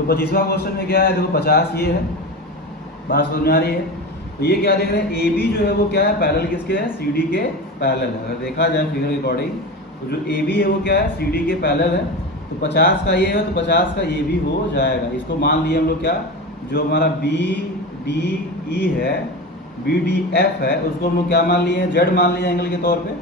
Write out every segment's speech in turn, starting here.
तो 25वां क्वेश्चन में क्या है, देखो 50 ये है, बात समझ में आ रही है। तो ये क्या देख रहे हैं, ए बी जो है वो क्या है, पैरेलल किसके है, सी डी के पैरेलल है। अगर देखा जाए फिगर के अकॉर्डिंग तो जो ए बी है वो क्या है, सी डी के पैरेलल है। तो 50 का ये है तो 50 का ये भी हो जाएगा। इसको मान लिए हम लोग क्या, जो हमारा बी डी ई है, बी डी एफ है, उसको हम लोग क्या मान लिए हैं, जेड मान लिए एंगल के तौर पे।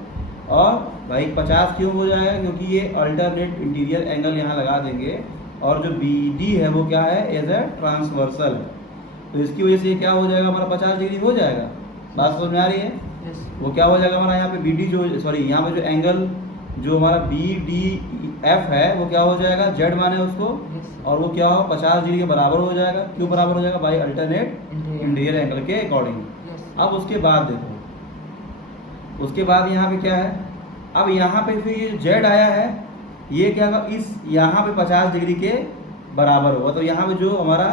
और भाई 50 क्यों हो जाएगा, क्योंकि ये अल्टरनेट इंटीरियर एंगल यहाँ लगा देंगे। और जो बी डी है वो क्या है, एज ए ट्रांसवर्सल है। तो इसकी वजह से क्या हो जाएगा, हमारा 50 डिग्री हो जाएगा। बात समझ में आ रही है। वो क्या हो जाएगा हमारा यहाँ पे बी डी जो, सॉरी यहाँ पे जो एंगल जो हमारा बी डी एफ है वो क्या हो जाएगा, जेड माने उसको, और वो क्या हो 50 डिग्री के बराबर हो जाएगा। क्यों बराबर हो जाएगा, भाई अल्टरनेट इंटीरियर एंगल के अकॉर्डिंग। अब उसके बाद देखो, उसके बाद यहाँ पे क्या है, अब यहाँ पे फिर ये जेड आया है, ये क्या होगा, इस यहाँ पे 50 डिग्री के बराबर होगा। तो यहाँ पे जो हमारा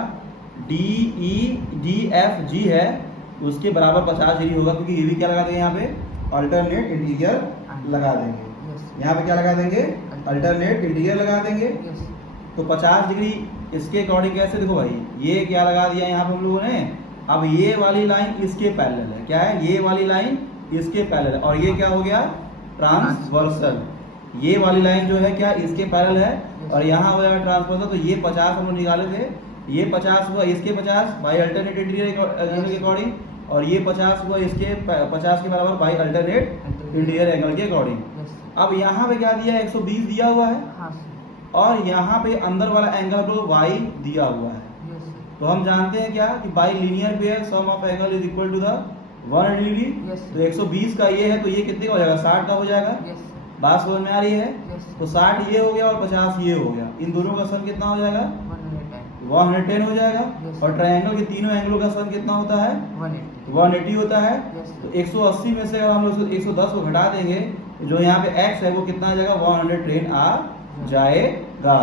D E D F G है उसके बराबर 50 डिग्री होगा, क्योंकि ये भी क्या लगा देंगे यहाँ पे, अल्टरनेट इंटीरियर लगा देंगे। यहाँ पे क्या लगा देंगे, अल्टरनेट इंटीरियर लगा देंगे। तो 50 डिग्री इसके अकॉर्डिंग कैसे, देखो भाई ये क्या लगा दिया यहाँ पे हम लोगों ने। अब ये वाली लाइन इसके पैरेलल है, क्या है, ये वाली लाइन इसके पैरेलल है, और ये क्या हो गया, ट्रांसवर्सल। ये वाली लाइन जो है क्या इसके पैरेलल है, और यहाँ हो जाएगा ट्रांसवर्सल। तो ये 50 हम लोग निकाले थे, ये 50 हुआ इसके 50 बाई अल्टरनेट इंटीरियर एंगल के अकॉर्डिंग, और ये 50 हुआ इसके 50 के बराबर बाई अल्टरनेट इंटीरियर एंगल के अकॉर्डिंग। अब यहाँ पे क्या दिया है, 120 दिया हुआ है, और यहाँ पे अंदर वाला एंगल को y दिया हुआ है। तो हम जानते हैं क्या कि by linear pair sum of angle is equal to the 180 degree. तो 120 का ये है तो ये कितने का हो जाएगा, 60 का हो जाएगा। बात समझ में आ रही है। तो 60 ये हो गया और 50 ये हो गया, इन दोनों का सम कितना हो जाएगा, 110 हो जाएगा। और ट्रायंगल के तीनों एंगलों का सम कितना होता है, 180 होता है। तो 180 में से अगर हम लोग 110 को घटा देंगे, जो यहाँ पे x है वो कितना आ जाएगा, 110 आ जाएगा।